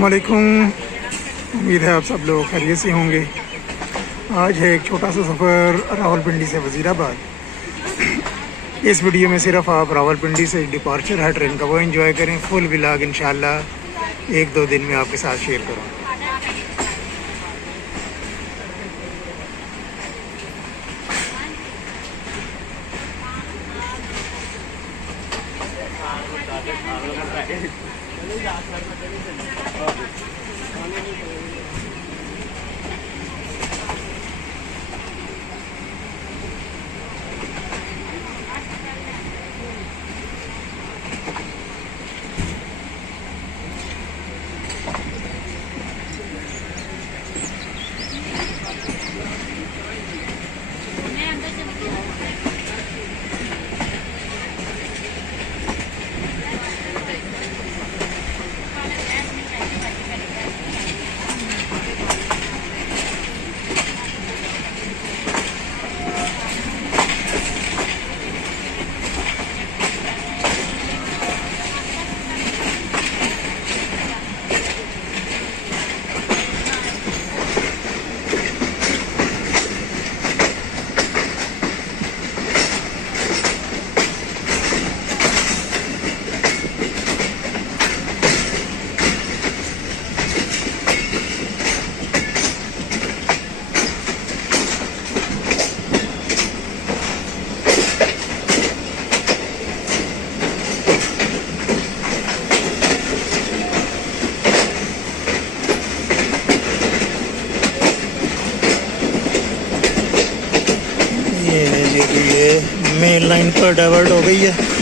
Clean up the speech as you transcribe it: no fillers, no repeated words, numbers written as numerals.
अस्सलामुअलैकुम। उम्मीद है आप सब लोग खैरियत से होंगे। आज है एक छोटा सा सफ़र रावलपिंडी से वज़ीराबाद। इस वीडियो में सिर्फ आप रावलपिंडी से डिपार्चर है ट्रेन का, वो एंजॉय करें। फुल व्लॉग इंशाल्लाह 1-2 दिन में आपके साथ शेयर करूँगा। ये मेन लाइन पर डाइवर्ट हो गई है।